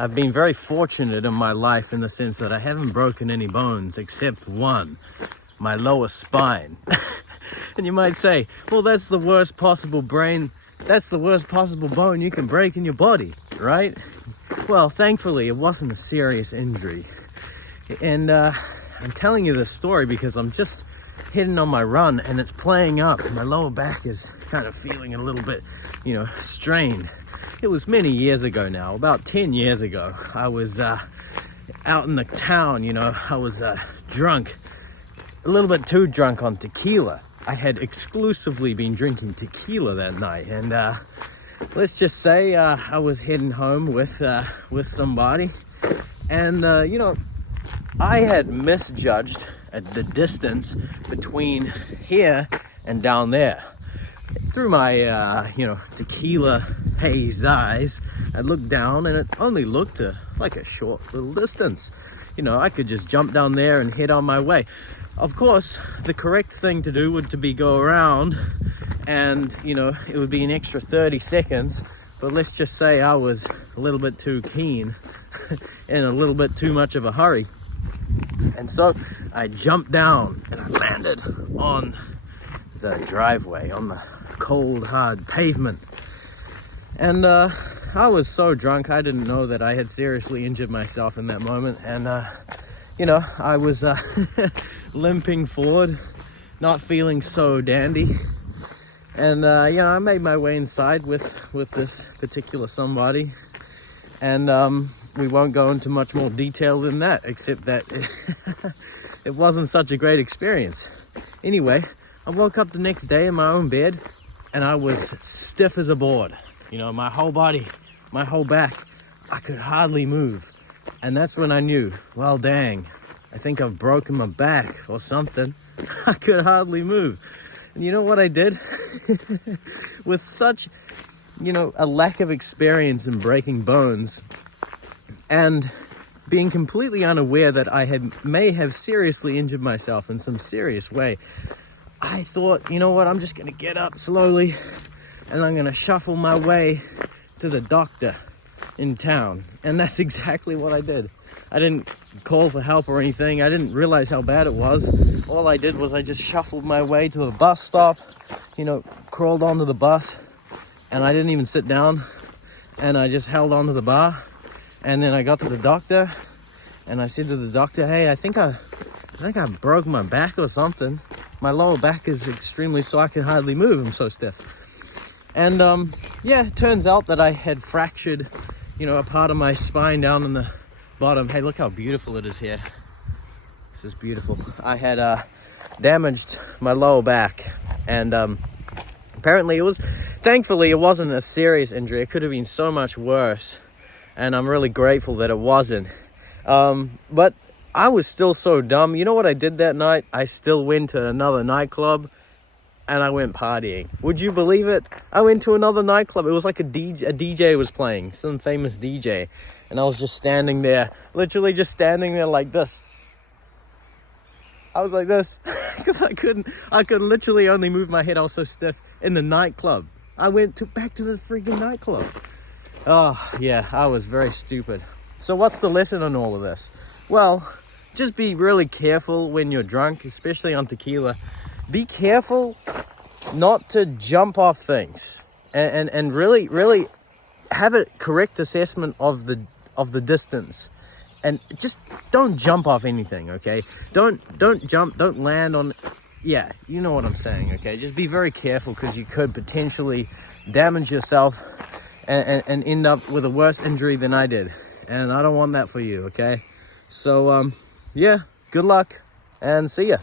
I've been very fortunate in my life in the sense that I haven't broken any bones except one, my lower spine. And you might say, well, that's the worst possible bone you can break in your body, right? Well, thankfully, it wasn't a serious injury. And I'm telling you this story because I'm just heading on my run and it's playing up. My lower back is kind of feeling a little bit, strained. It was many years ago now, about 10 years ago. I was out in the town, I was drunk, a little bit too drunk on tequila. I had exclusively been drinking tequila that night, and let's just say I was heading home with somebody, and I had misjudged the distance between here and down there. Through my tequila hazed eyes, I looked down, and it only looked like a short little distance. I could just jump down there and head on my way. Of course, the correct thing to do would be go around, and it would be an extra 30 seconds, but let's just say I was a little bit too keen and a little bit too much of a hurry. And so I jumped down and I landed on the driveway, on the cold, hard pavement. And I was so drunk, I didn't know that I had seriously injured myself in that moment. And, I was limping forward, not feeling so dandy. And, I made my way inside with this particular somebody. And we won't go into much more detail than that, except that it wasn't such a great experience. Anyway, I woke up the next day in my own bed, and I was stiff as a board. My whole body, my whole back, I could hardly move. And that's when I knew, well, dang, I think I've broken my back or something. I could hardly move. And you know what I did? With such, a lack of experience in breaking bones, and being completely unaware that I may have seriously injured myself in some serious way, I thought, I'm just going to get up slowly and I'm going to shuffle my way to the doctor in town. And that's exactly what I did. I didn't call for help or anything. I didn't realize how bad it was. All I did was I just shuffled my way to the bus stop, crawled onto the bus, and I didn't even sit down, and I just held onto the bar. And then I got to the doctor, and I said to the doctor, hey, I think I broke my back or something. My lower back is extremely sore. I can hardly move. I'm so stiff. And it turns out that I had fractured, a part of my spine down in the bottom. Hey, look how beautiful it is here. This is beautiful. I had damaged my lower back, and apparently thankfully it wasn't a serious injury. It could have been so much worse. And I'm really grateful that it wasn't. But I was still so dumb. You know what I did that night? I still went to another nightclub and I went partying. Would you believe it? I went to another nightclub. It was like a DJ was playing, some famous DJ. And I was just standing there, literally just standing there like this. I was like this because I could literally only move my head. I was so stiff in the nightclub. I went back to the freaking nightclub. Oh, yeah, I was very stupid. So what's the lesson on all of this? Well, just be really careful when you're drunk, especially on tequila. Be careful not to jump off things and really, really have a correct assessment of the distance. And just don't jump off anything, okay? Don't jump, don't land on... Yeah, you know what I'm saying, okay? Just be very careful because you could potentially damage yourself and end up with a worse injury than I did. And I don't want that for you, okay? So, good luck and see ya.